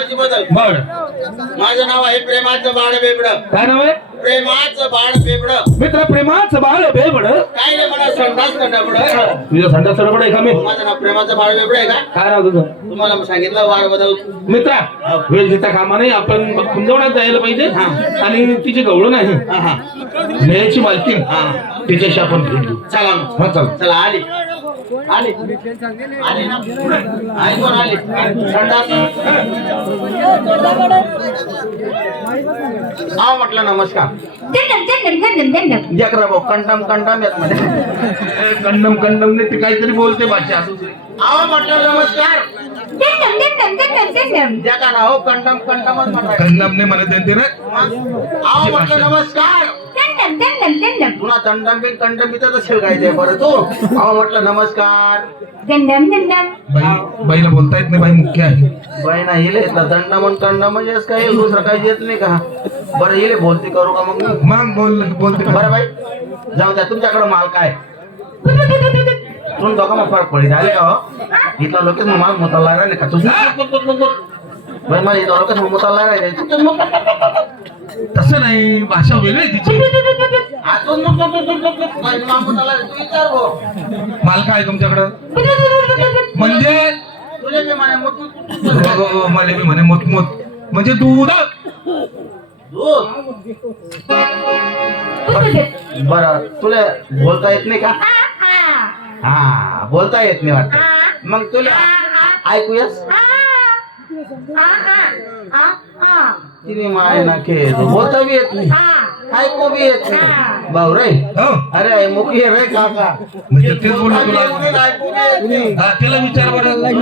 नावाची बदल. बळ माझं नाव आहे प्रेमाचं बाळ बेबड. काय नाव आहे? प्रेमाचं बाळ बेबड. मित्र प्रेमाचं बाळ बेबड. काय नाही मला संडास डबड तुझ्या संडा चढबड आहे का मी? माझं नाव प्रेमाचं बाळ बेबड आहे का? काय नाव तुझं? तुम्हाला सांगितलं वार बदल. मित्रा वेळ घेता कामा नाही आपण कुंजवण्यात जायला पाहिजे. आणि तिची गवळ नाही. हा हा. न्यायाची मालकी तिच्याशी आपण चला चल. चला आली. आली. आली ना. आई कोण आली? संडास हा म्हटलं नमस्कार. जकरा भाऊ कंडम कंडम येत मध्ये. कंडम कंडम ने ती काहीतरी बोलते भाषा. आहो म्हटलं नमस्कार. जगा ना हो कंडम कंडमच ने देते ना? आहो म्हटलं नमस्कार. दंडम दंडम दंडम तुला दंडम बी कंडम तर असेल काय ते बरं तू. आहो म्हटलं नमस्कार. दंडम दंडम बाई बाईला बोलता येत नाही बाई मुख्य आहे. बाई ना हिले दंडम आणि कंडम म्हणजे असं काही दुसरं काही येत नाही का? बरं हिले बोलती करू का मग? मग बोल बोलते? बरं बाई. जाऊ द्या तुमच्याकडे माल काय? तुम्ही दोघं मग फरक पडेल आले का हो Itu lo kan mau mau talara nih kacau. Memang itu lo kan mau तसं नाही भाषा वेगळी तिची अजून माल काय तुमच्याकडं म्हणजे मला मी म्हणजे दूध बर तुला बोलता येत नाही का हा बोलता येत नाही वाटत मग तुला ऐकूयास? तिने माय ना खेळ बोलता बी येत नाही. ऐकू बी येत नाही. भाऊ रे. हो. अरे मुखी रे काका. म्हणजे तेच बोललो तुला. ऐकू बी येत. हा, त्याला विचार बरं. नाही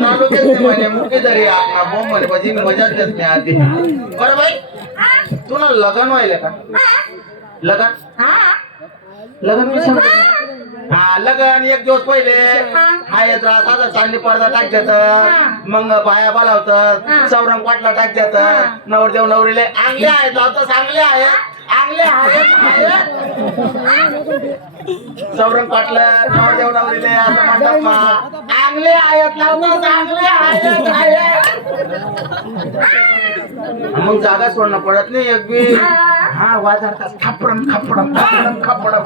म्हणे, मुखी तरी आ- बोंब म्हणे म्हणजे मजाच देत नाही आधी. बरं बाई तुला लग्न व्हायला का? लग्न? लग्न. हा लग्न एक दिवस पहिले हा येत राहतात चांगली पडदा टाकतात मग बाया बोलावतात चौरंग पाटला टाकतात नवरदेव नवरीले आंगले आहेत लावतात चांगले आहेत आंगले आहेत चौरंग पाटलं नवरदेव नवरीले असं म्हणतात मा. आंगले आहेत लावतात चांगले आहेत आहेत मग जागा सोडणं पडत नाही अगदी हा वाजवतात. खपडम खपडम खपडम खपडम.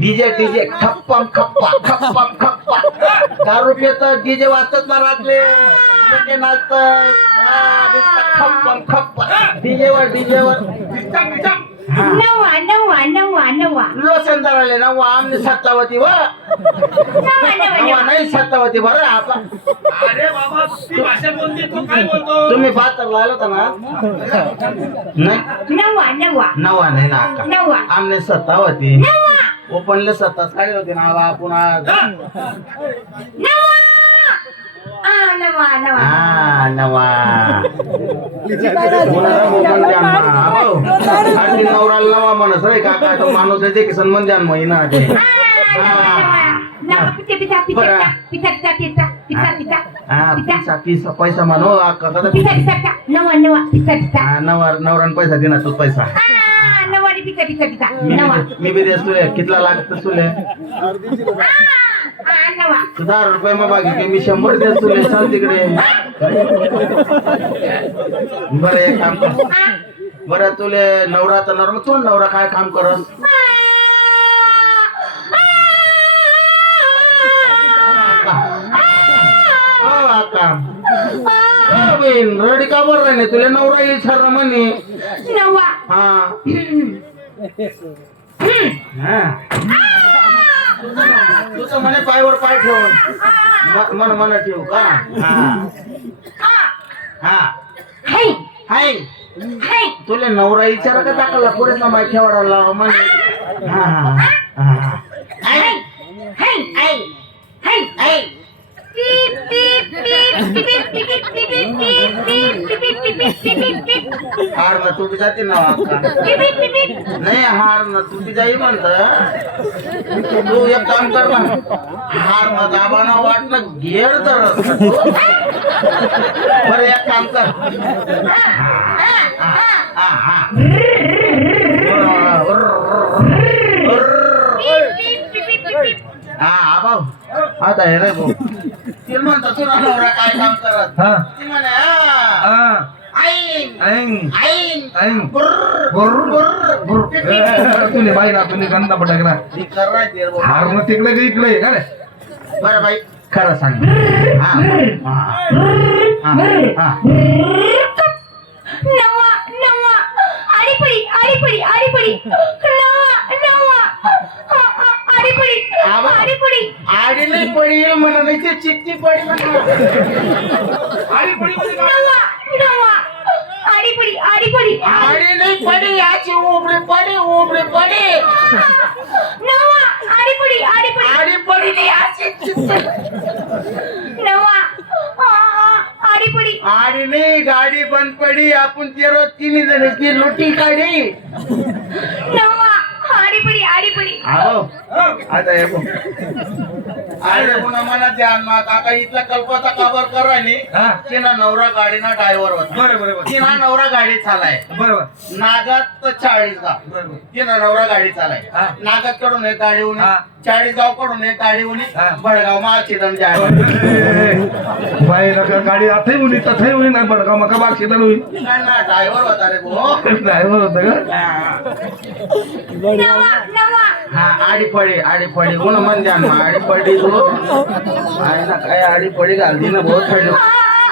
DJ DJ. खप्पम खप्पा खप्पम खप्पा. दारू पित डीजे वाचत ना रातले लोके नाचतात खप्पम खप्पा. डीजे वर डीजे वर नवा नवा नवा नवा लोसन धराले ना वा आमने सत्तावती व. नवा नवा नवा नाही सत्तावती बरं आपा अरे बाबा ती भाषा बोलते तो काय बोलतो? तुम्ही पाहता लावलं होता ना? नाही. नवा नवा नवा नाही ना अक्का नवा आमने सत्तावती. नवा ओपनले सत्ता साडे होते ना बा पुन्हा. नवा आ नवा नवा नवराला रे तो माणूस पैसा मानो नवरान पैसा देणार तो पैसा मी बी देस कितला लागत तुले दहा रुपये मग बाकी मी शंभर देस तुले चाल तिकडे. बरं एक काम कर. बरं तुले नवरा तर नवरा तू नवरा काय काम करस? हो. हो, बहीण, रडी का बरं राहिली? तुला नवरा येईल छारा म्हणे. हा. हा. तुझं म्हणे पायवर पाय ठेवून. मन मन ठेवू का? हा. हा. हाय. हाय. हाय. तुला नवरा विचारा का टाकला पुरेच ना माय ठेवायला म्हणे. हा हा हा. हार ना तुटी जाते ना नाही हार ना तुटी जाई म्हणत तू एक काम कर ना हार ना दाबाना वाट ना घेर तर बरं एक काम कर हा, हा. आता हे रे भाऊ म्हणतो तुला नवरा काय काम करत? हा. ती म्हणे हा. हा. ऐन. ऐन. ऐन. बुर्र, बुर्र, बुर्र, बुर्र. तुले बाई ना तुले गंदा पटाकला. ही कर राय ते बोल. हार मग तिकडे का इकडे आहे का रे बरं बाई. खरं सांग. हा, हा, हा. नवा नवा आडीपडी आडीपडी आडीपडी नवा नवा आ, आ, आडीपडी आवा. आडीपडी आडी नाही पडील म्हणा नाही ते चिठ्ठी पडी म्हणा आणि पडी मध्ये काय? नवा नवा. आडीपडी आडीपडी आडी नाही पडी याची उबडी पडी उबडी पडी. नवा आडीपडी आडीपडी आडी पडी. नाही याची चिठ्ठी नवा. आ, आ, आडीपडी आडी नाही गाडी बंद पडी आपण ते रोज तिन्ही जणांची लुटी काढी. नवा आडीपडी आडीपडी आहो आता हे बघ. अरे. पुन्हा मला ध्यान मा काका इथला कल्पता काबर कर राहिली. हा. तिना नवरा गाडीना ड्रायव्हर होता. बरं बरं बरं. तिना नवरा गाडी चालाय. बरोबर नागात चाळीस गाव बरोबर तिना नवरा गाडी चालाय. हा. नागात कडून एक गाडी उनी. हा. कडून एक गाडी उनी हा. बडगाव बाई नका गाडी नाही बरं का मका होईल नाही ना ड्रायव्हर होता रे भो ड्रायव्हर होतं का? नवा नवा. हा आडी पडी आडी पडी कोण मन ध्यान मा आडी पडी तू. आहे ना काय आडी पडी घालती ना बहुत थंडी.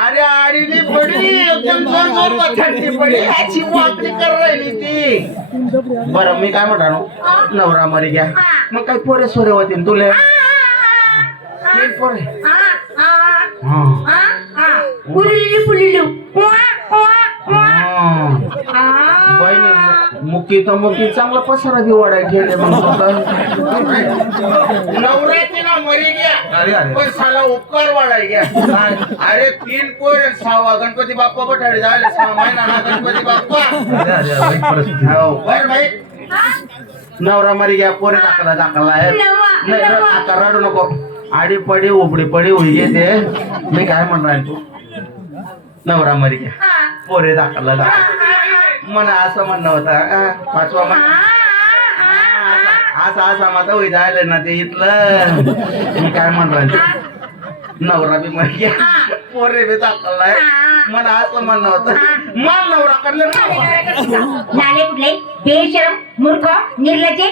अरे आडीली पडी. एकदम जोर जोर थंडी पडी. ह्याची वाकडी कर राहिली ती. बरं मी काय म्हणतो नवरा मरी घ्या. मग काय पोरे सोरे होतील तुले तीन पोरे आ, आ, हा आ, आ. पुलिलू पुलिलू वा, वा, वा. हा. आ. बहिणी मुकी तर मुकी चांगला पसारा बी वाढाय गेले मग नवऱ्याची ना मरी घ्या. पण साला उपकार वाढाय घ्या अरे तीन पोर सहावा गणपती बाप्पा पठाडे झाले सहा महिना गणपती बाप्पा. हो बर भाई. नवरा मरी घ्या पोरे दाखला दाखला आहे नाही र- नवा. आता रडू नको. आडी पडी उबडी पडी होई येते. मी काय म्हणणार तू? नवरा मरी घ्या. पोरे दाखला दाखला. मला असं म्हणणं होतं आ, पाचवा आ. महिना आ, आ, आ. असं असं माझं होई जायलं ना ते इथलं. मी काय म्हणणार नवरा बी मर घ्या. पोरे बी दाखलाय मला असं म्हणणं होतं. मला नवरा कडलं नाले कुठले? बेशरम मूर्ख निर्लजे